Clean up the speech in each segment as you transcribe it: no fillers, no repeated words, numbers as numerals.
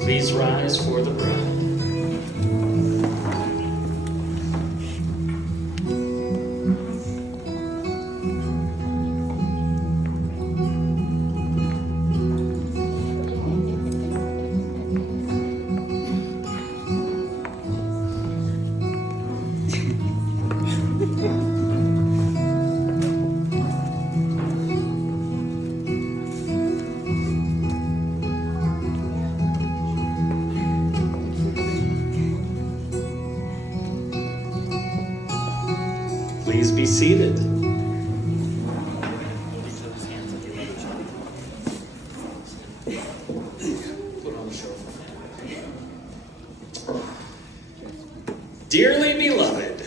Please rise for the bride. Please be seated. Dearly beloved,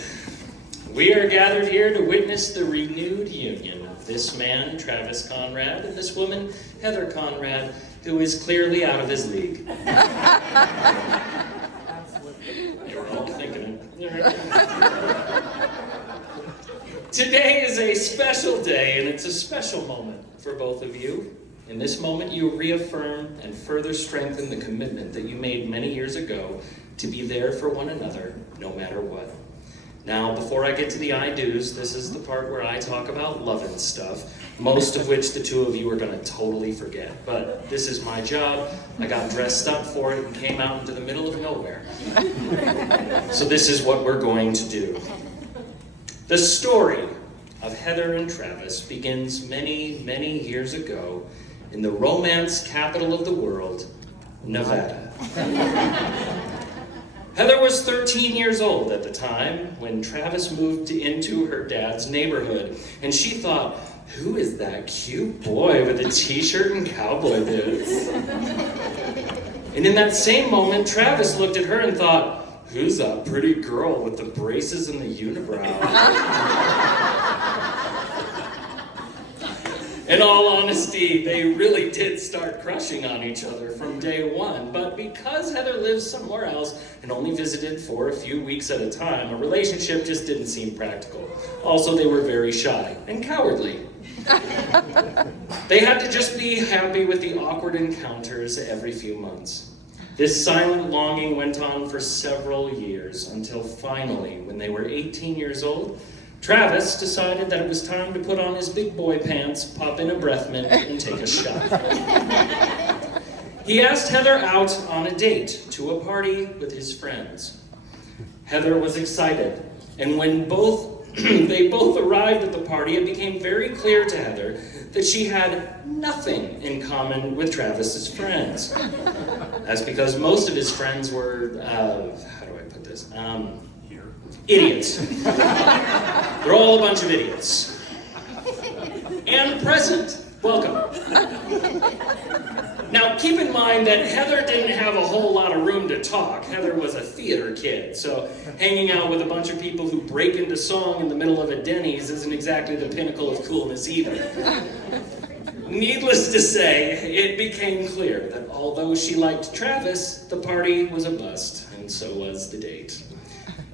we are gathered here to witness the renewed union of this man, Travis Conrad, and this woman, Heather Conrad, who is clearly out of his league. You were all thinking it. Today is a special day, and it's a special moment for both of you. In this moment, you reaffirm and further strengthen the commitment that you made many years ago to be there for one another, no matter what. Now, before I get to the I-dos, this is the part where I talk about love and stuff, most of which the two of you are going to totally forget. But this is my job. I got dressed up for it and came out into the middle of nowhere. So this is what we're going to do. The story of Heather and Travis begins many, many years ago in the romance capital of the world, Nevada. Heather was 13 years old at the time when Travis moved into her dad's neighborhood, and she thought, who is that cute boy with a t-shirt and cowboy boots? And in that same moment, Travis looked at her and thought, who's that pretty girl with the braces and the unibrow? In all honesty, they really did start crushing on each other from day one, but because Heather lives somewhere else and only visited for a few weeks at a time, a relationship just didn't seem practical. Also, they were very shy and cowardly. They had to just be happy with the awkward encounters every few months. This silent longing went on for several years until finally, when they were 18 years old, Travis decided that it was time to put on his big boy pants, pop in a breath mint, and take a shot. He asked Heather out on a date to a party with his friends. Heather was excited, and when they both arrived at the party, it became very clear to Heather that she had nothing in common with Travis's friends. That's because most of his friends were, how do I put this? Idiots. They're all a bunch of idiots. And present. Welcome. Now, keep in mind that Heather didn't have a whole lot of room to talk. Heather was a theater kid, so hanging out with a bunch of people who break into song in the middle of a Denny's isn't exactly the pinnacle of coolness either. Needless to say, it became clear that although she liked Travis, the party was a bust, and so was the date.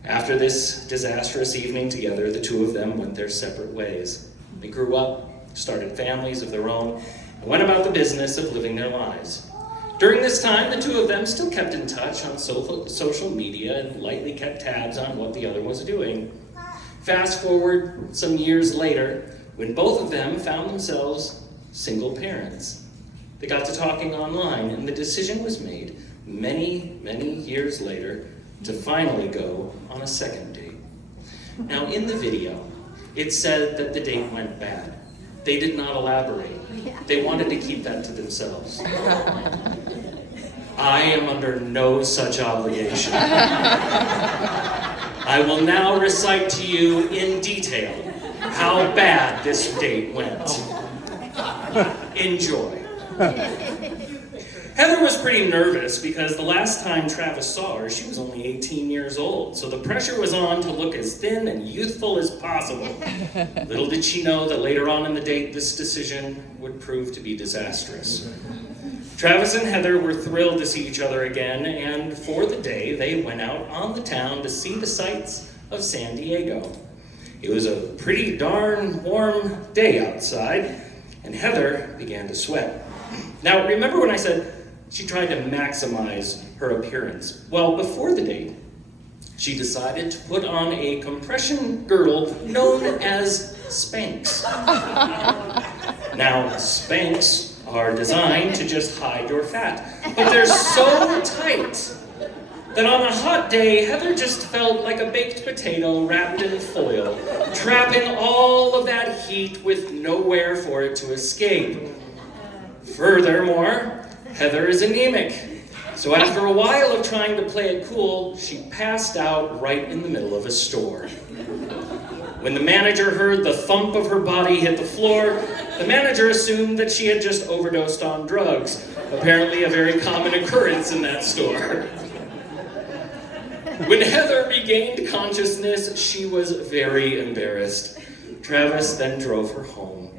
After this disastrous evening together, the two of them went their separate ways. They grew up, started families of their own, and went about the business of living their lives. During this time, the two of them still kept in touch on social media and lightly kept tabs on what the other was doing. Fast forward some years later, when both of them found themselves single parents. They got to talking online, and the decision was made many, many years later to finally go on a second date. Now, in the video, it said that the date went bad. They did not elaborate. They wanted to keep that to themselves. I am under no such obligation. I will now recite to you in detail how bad this date went. Enjoy. Heather was pretty nervous because the last time Travis saw her, she was only 18 years old, so the pressure was on to look as thin and youthful as possible. Little did she know that later on in the date, this decision would prove to be disastrous. Travis and Heather were thrilled to see each other again, and for the day, they went out on the town to see the sights of San Diego. It was a pretty darn warm day outside, and Heather began to sweat. Now, remember when I said she tried to maximize her appearance? Well, before the date, she decided to put on a compression girdle known as Spanx. Now, Spanx are designed to just hide your fat, but they're so tight that on a hot day, Heather just felt like a baked potato wrapped in foil, trapping all of that heat with nowhere for it to escape. Furthermore, Heather is anemic. So after a while of trying to play it cool, she passed out right in the middle of a store. When the manager heard the thump of her body hit the floor, the manager assumed that she had just overdosed on drugs, apparently a very common occurrence in that store. When Heather regained consciousness, she was very embarrassed. Travis then drove her home.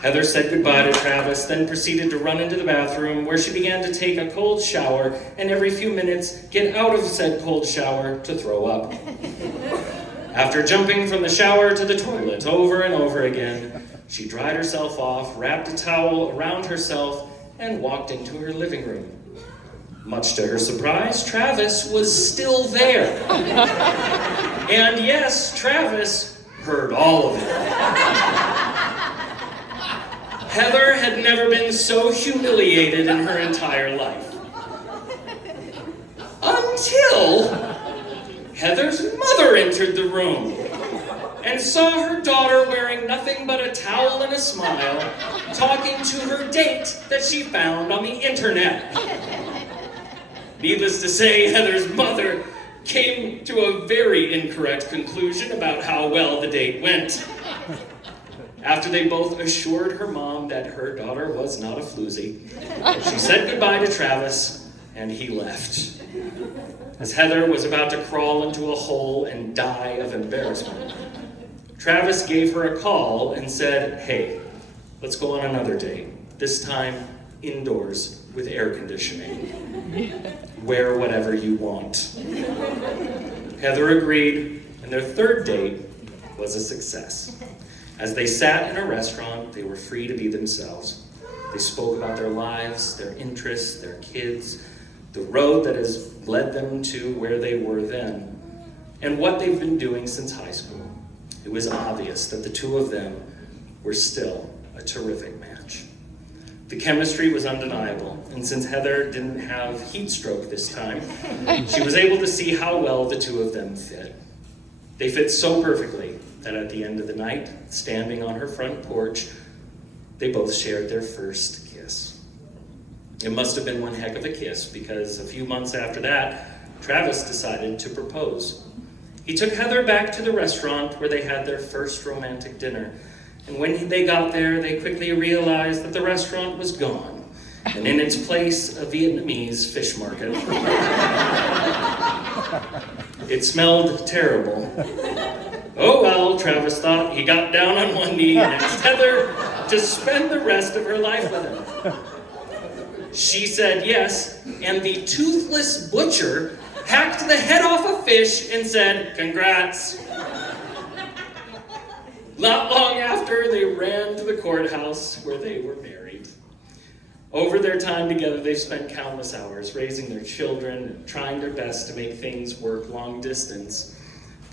Heather said goodbye to Travis, then proceeded to run into the bathroom, where she began to take a cold shower and every few minutes get out of said cold shower to throw up. After jumping from the shower to the toilet over and over again, she dried herself off, wrapped a towel around herself, and walked into her living room. Much to her surprise, Travis was still there. And yes, Travis heard all of it. Heather had never been so humiliated in her entire life. Until Heather's mother entered the room and saw her daughter wearing nothing but a towel and a smile, talking to her date that she found on the internet. Needless to say, Heather's mother came to a very incorrect conclusion about how well the date went. After they both assured her mom that her daughter was not a floozy, she said goodbye to Travis, and he left. As Heather was about to crawl into a hole and die of embarrassment, Travis gave her a call and said, "Hey, let's go on another date, this time indoors with air conditioning. Wear whatever you want." Heather agreed, and their third date was a success. As they sat in a restaurant, they were free to be themselves. They spoke about their lives, their interests, their kids, the road that has led them to where they were then, and what they've been doing since high school. It was obvious that the two of them were still a terrific match. The chemistry was undeniable, and since Heather didn't have heat stroke this time, she was able to see how well the two of them fit. They fit so perfectly that at the end of the night, standing on her front porch, they both shared their first kiss. It must have been one heck of a kiss, because a few months after that, Travis decided to propose. He took Heather back to the restaurant where they had their first romantic dinner. And when they got there, they quickly realized that the restaurant was gone, and in its place, a Vietnamese fish market. It smelled terrible. Oh well, Travis thought. He got down on one knee and asked Heather to spend the rest of her life with him. She said yes, and the toothless butcher hacked the head off a fish and said, "Congrats." Not long after, they ran to the courthouse where they were married. Over their time together, they've spent countless hours raising their children and trying their best to make things work long distance.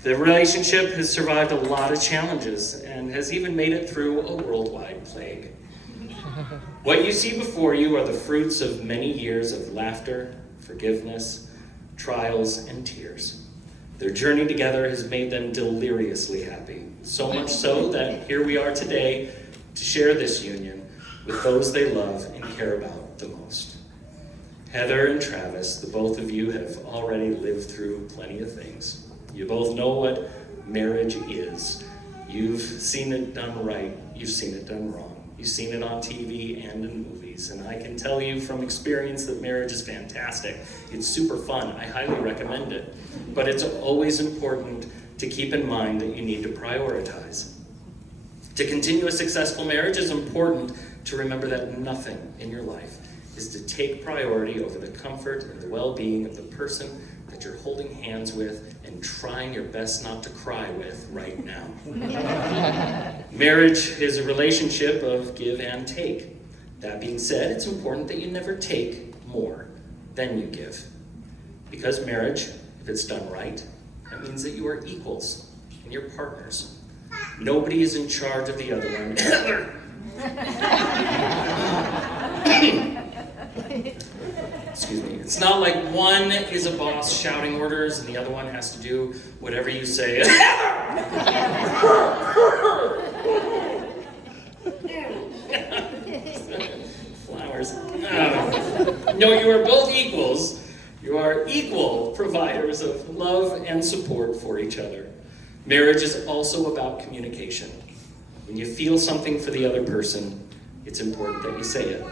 The relationship has survived a lot of challenges and has even made it through a worldwide plague. What you see before you are the fruits of many years of laughter, forgiveness, trials, and tears. Their journey together has made them deliriously happy, so much so that here we are today to share this union with those they love and care about the most. Heather and Travis, the both of you have already lived through plenty of things. You both know what marriage is. You've seen it done right, you've seen it done wrong. You've seen it on TV and in movies, and I can tell you from experience that marriage is fantastic. It's super fun. I highly recommend it. But it's always important to keep in mind that you need to prioritize. To continue a successful marriage, it's important to remember that nothing in your life is to take priority over the comfort and the well-being of the person that you're holding hands with and trying your best not to cry with right now. Marriage is a relationship of give and take. That being said, it's important that you never take more than you give. Because marriage, if it's done right, that means that you are equals and you're partners. Nobody is in charge of the other one. Excuse me. It's not like one is a boss shouting orders and the other one has to do whatever you say. Flowers. No, you are both equals. You are equal providers of love and support for each other. Marriage is also about communication. When you feel something for the other person, it's important that you say it.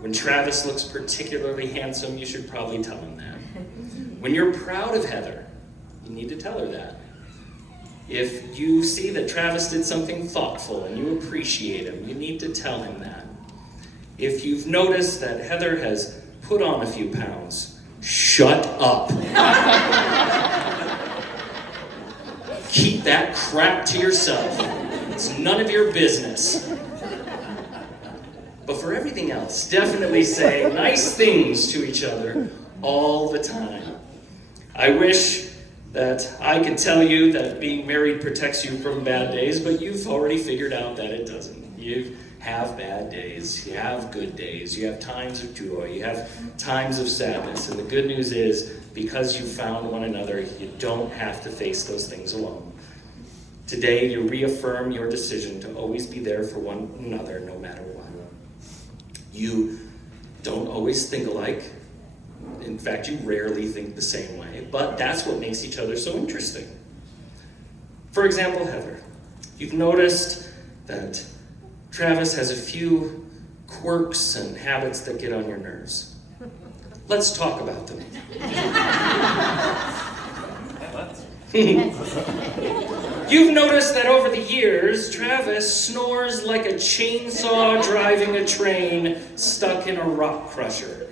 When Travis looks particularly handsome, you should probably tell him that. When you're proud of Heather, you need to tell her that. If you see that Travis did something thoughtful and you appreciate him, you need to tell him that. If you've noticed that Heather has put on a few pounds, shut up. Keep that crap to yourself. It's none of your business. But for everything else, definitely say nice things to each other all the time. I wish that I could tell you that being married protects you from bad days, but you've already figured out that it doesn't. You have bad days, you have good days, you have times of joy, you have times of sadness. And the good news is, because you found one another, you don't have to face those things alone. Today, you reaffirm your decision to always be there for one another, no matter what. You don't always think alike. In fact, you rarely think the same way, but that's what makes each other so interesting. For example, Heather, you've noticed that Travis has a few quirks and habits that get on your nerves. Let's talk about them. You've noticed that over the years, Travis snores like a chainsaw driving a train stuck in a rock crusher.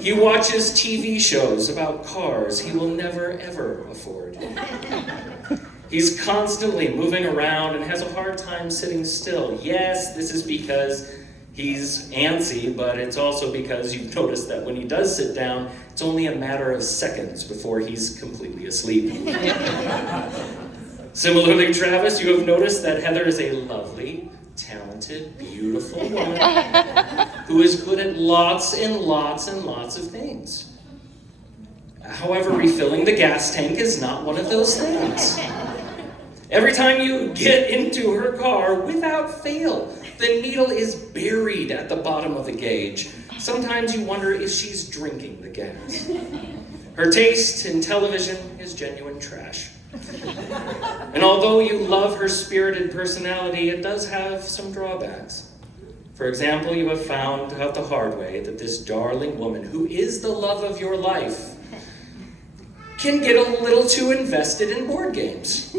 He watches TV shows about cars he will never, ever afford. He's constantly moving around and has a hard time sitting still. Yes, this is because he's antsy, but it's also because you've noticed that when he does sit down, it's only a matter of seconds before he's completely asleep. Similarly, Travis, you have noticed that Heather is a lovely, talented, beautiful woman who is good at lots and lots and lots of things. However, refilling the gas tank is not one of those things. Every time you get into her car, without fail, the needle is buried at the bottom of the gauge. Sometimes you wonder if she's drinking the gas. Her taste in television is genuine trash. And although you love her spirited personality, it does have some drawbacks. For example, you have found out the hard way that this darling woman, who is the love of your life, can get a little too invested in board games.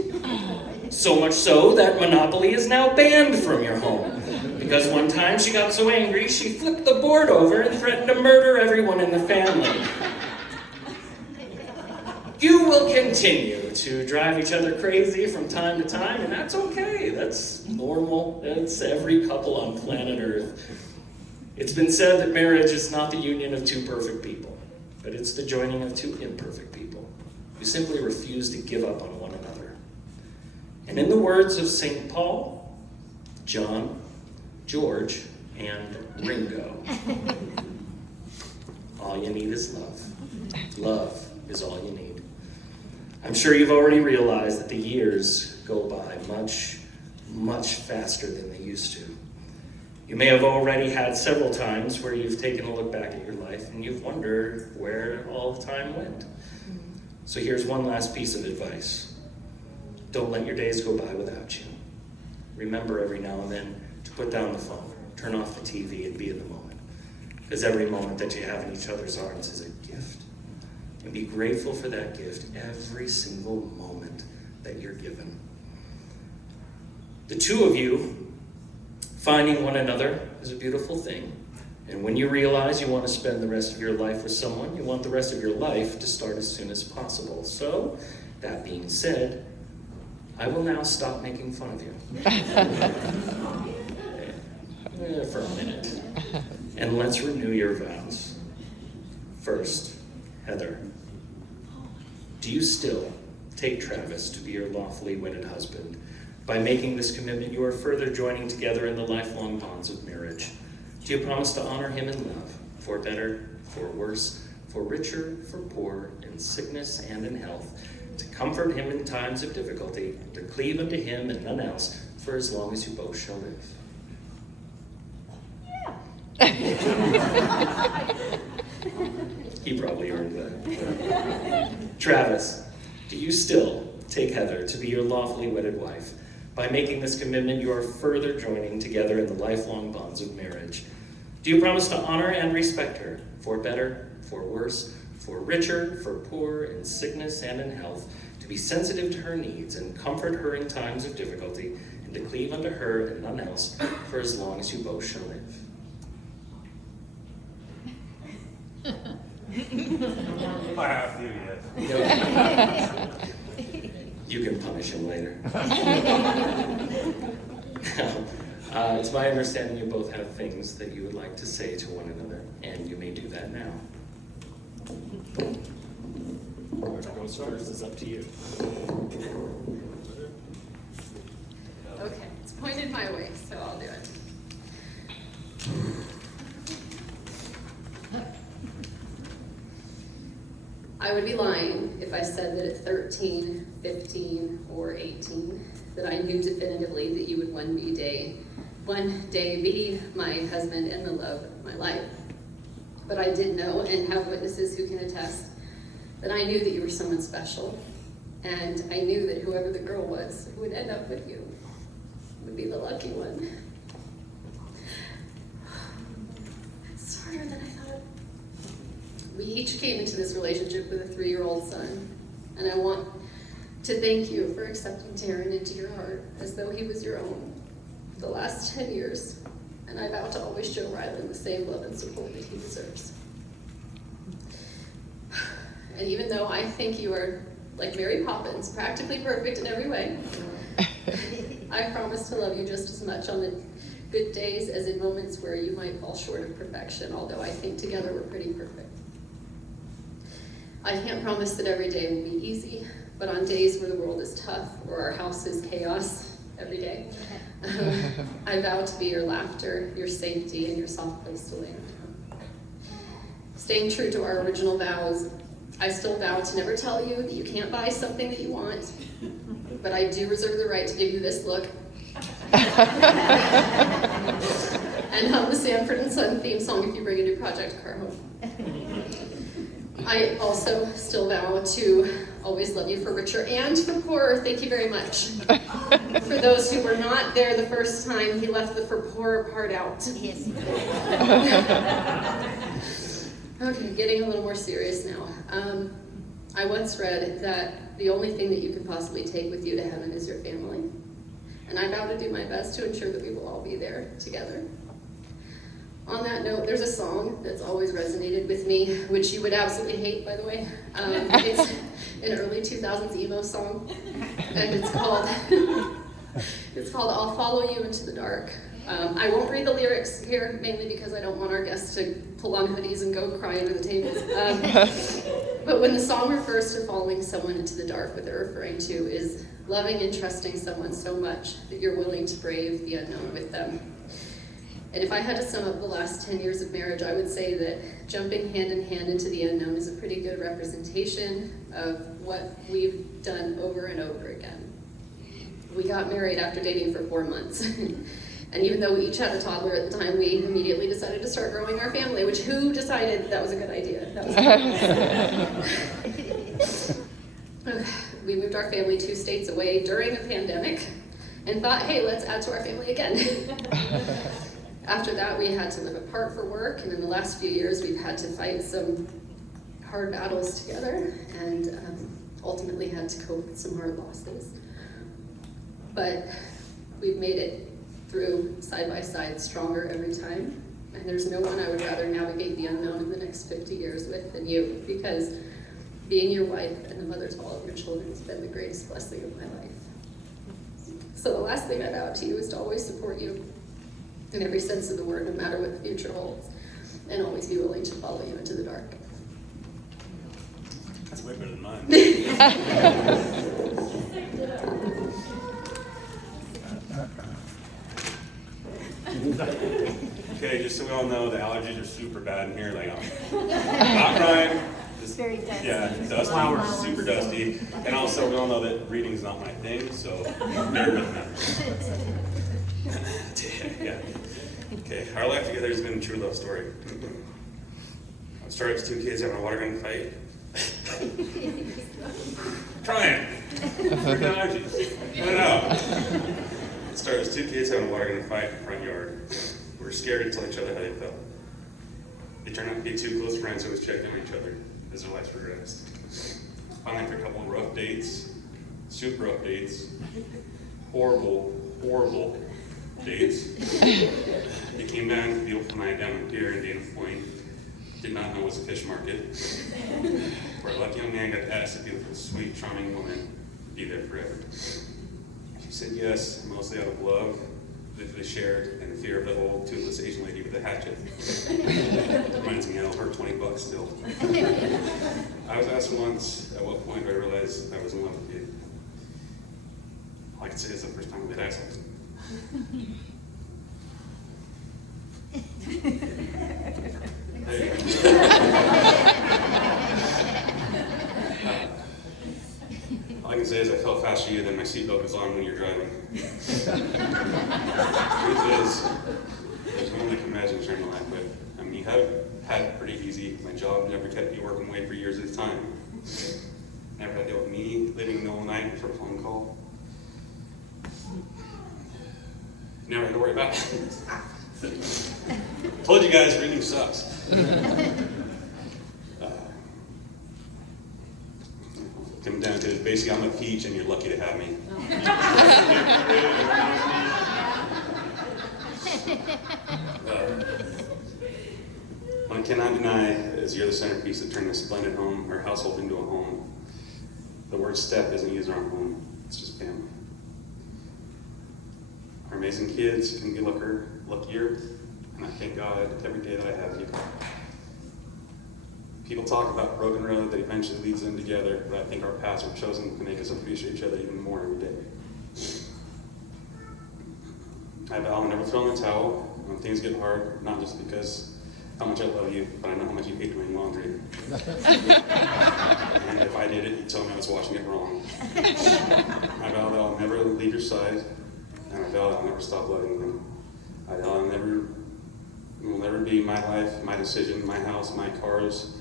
So much so that Monopoly is now banned from your home. Because one time she got so angry, she flipped the board over and threatened to murder everyone in the family. You will continue to drive each other crazy from time to time, and that's okay. That's normal. That's every couple on planet Earth. It's been said that marriage is not the union of two perfect people, but it's the joining of two imperfect people who simply refuse to give up on one another. And in the words of St. Paul, John, George, and Ringo, all you need is love. Love is all you need. I'm sure you've already realized that the years go by much, much faster than they used to. You may have already had several times where you've taken a look back at your life and you've wondered where all the time went. So here's one last piece of advice. Don't let your days go by without you. Remember every now and then to put down the phone, turn off the TV, and be in the moment. Because every moment that you have in each other's arms is a gift. And be grateful for that gift every single moment that you're given. The two of you finding one another is a beautiful thing. And when you realize you want to spend the rest of your life with someone, you want the rest of your life to start as soon as possible. So, that being said, I will now stop making fun of you. For a minute. And let's renew your vows. First, Heather, do you still take Travis to be your lawfully wedded husband? By making this commitment, you are further joining together in the lifelong bonds of marriage. Do you promise to honor him in love, for better, for worse, for richer, for poor, in sickness and in health, to comfort him in times of difficulty, to cleave unto him and none else, for as long as you both shall live? He probably earned that. Travis, do you still take Heather to be your lawfully wedded wife? By making this commitment, you are further joining together in the lifelong bonds of marriage. Do you promise to honor and respect her, for better, for worse, for richer, for poor, in sickness and in health, to be sensitive to her needs and comfort her in times of difficulty, and to cleave unto her and none else, for as long as you both shall live? I have to, yes. You can punish him later. Now, it's my understanding you both have things that you would like to say to one another, and you may do that now. Whoever goes first is up to you. Okay, it's pointed my way, so I'll do it. I would be lying if I said that at 13, 15, or 18, that I knew definitively that you would one day be my husband and the love of my life. But I did know, and have witnesses who can attest, that I knew that you were someone special, and I knew that whoever the girl was who would end up with you would be the lucky one. It's harder than I thought. We each came into this relationship with a 3-year-old son, and I want to thank you for accepting Taryn into your heart as though he was your own for the last 10 years, and I vow to always show Rylan the same love and support that he deserves. And even though I think you are like Mary Poppins, practically perfect in every way, I promise to love you just as much on the good days as in moments where you might fall short of perfection, although I think together we're pretty perfect. I can't promise that every day will be easy, but on days where the world is tough or our house is chaos every day, I vow to be your laughter, your safety, and your soft place to land. Staying true to our original vows, I still vow to never tell you that you can't buy something that you want, but I do reserve the right to give you this look and hum the Sanford and Son theme song if you bring a new project car home. I also still vow to always love you for richer and for poorer. Thank you very much. For those who were not there the first time, he left the for poorer part out. Yes. Okay, getting a little more serious now. I once read that the only thing that you can possibly take with you to heaven is your family. And I vow to do my best to ensure that we will all be there together. On that note, there's a song that's always resonated with me, which you would absolutely hate, by the way. It's an early 2000s emo song, and it's called I'll Follow You Into the Dark. I won't read the lyrics here, mainly because I don't want our guests to pull on hoodies and go cry under the tables. But when the song refers to following someone into the dark, what they're referring to is loving and trusting someone so much that you're willing to brave the unknown with them. And if I had to sum up the last 10 years of marriage, I would say that jumping hand in hand into the unknown is a pretty good representation of what we've done over and over again. We got married after dating for 4 months. And even though we each had a toddler at the time, we immediately decided to start growing our family, which who decided that was a good idea? That was We moved our family 2 states away during a pandemic and thought, hey, let's add to our family again. After that, we had to live apart for work, and in the last few years, we've had to fight some hard battles together, and ultimately had to cope with some hard losses. But we've made it through side by side, stronger every time. And there's no one I would rather navigate the unknown in the next 50 years with than you, because being your wife and the mothers of all of your children has been the greatest blessing of my life. So the last thing I vow to you is to always support you in every sense of the word, no matter what the future holds, and always be willing to follow you into the dark. That's way better than mine. Okay, just so we all know, the allergies are super bad in here. Like, I'm not crying. Just, Very dusty. Yeah, dusty, super dusty. And also, we all know that reading's not my thing, so bear with me. Yeah. Okay, our life together has been a true love story. It started as 2 kids having a water gun fight. Crying. Freaking allergies. No. It started as 2 kids having a water gun fight in the front yard. We were scared to tell each other how they felt. They turned out to be 2 close friends who always checked in on each other as their lives progressed. Finally, after a couple of rough dates, super rough dates, horrible dates, it came down to a beautiful night down in Pier in Dana Point. Did not know it was a fish market. Where a lucky young man got to ask a beautiful, sweet, charming woman to be there forever. She said yes, mostly out of love that they shared and the fear of the old toothless Asian lady with the hatchet. Reminds me of her $20 still. I was asked once at what point I realized I was in love with you. All I can say is the first time I did ask her. There you go. All I can say is I felt faster than my seatbelt was on when you're driving. Truth is, there's no one I can imagine sharing a life with. I mean, you have had it pretty easy. My job never kept you working away for years at a time. Never had to deal with me living in the middle of the night for a phone call. Never had to worry about it. Told you guys, reading sucks. Come down to it, basically I'm a peach and you're lucky to have me. What I cannot deny is you're the centerpiece that turned this splendid home, or household, into a home. The word step isn't used around home, it's just family. Our amazing kids can be luckier, and I thank God every day that I have you. People talk about broken road that eventually leads them together, but I think our paths are chosen to make us appreciate each other even more every day. I vow I'll never throw in the towel when things get hard, not just because how much I love you, but I know how much you hate doing laundry. And if I did it, you'd tell me I was washing it wrong. I vow that I'll never leave your side, and I vow that I'll never stop loving you. I vow it will never be my life, my decision, my house, my cars,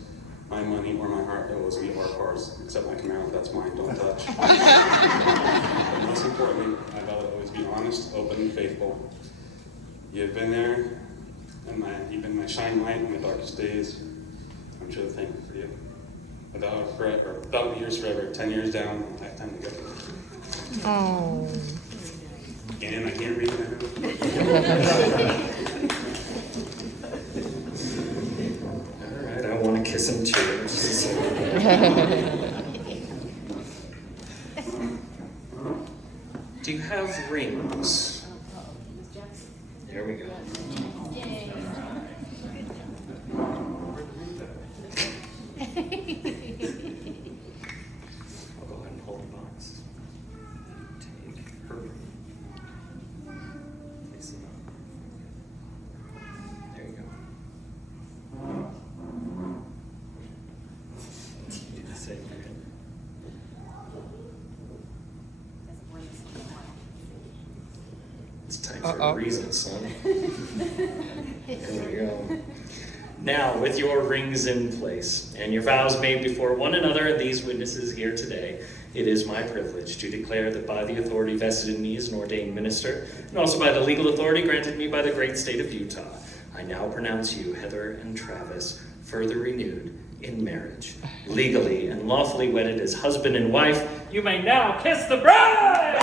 my money, or my heart. It will always be our cars, except my Camaro, that's mine, don't touch. And most importantly, I vow to always be honest, open, and faithful. You have been there, and you've been my shining light in my darkest days. I'm truly thankful for you. I vow forever, 1,000 years forever, 10 years down, lifetime together. Oh. Again, I can't read now. I want to kiss him too. Do you have rings? There we go. I'll go ahead and hold the box. Take her ring. Place them up. There you go. Do the same for him. It's time for a reason, son. There we go. Now, with your rings in place and your vows made before one another and these witnesses here today, it is my privilege to declare that by the authority vested in me as an ordained minister, and also by the legal authority granted me by the great state of Utah, I now pronounce you, Heather and Travis, further renewed in marriage, legally and lawfully wedded as husband and wife. You may now kiss the bride!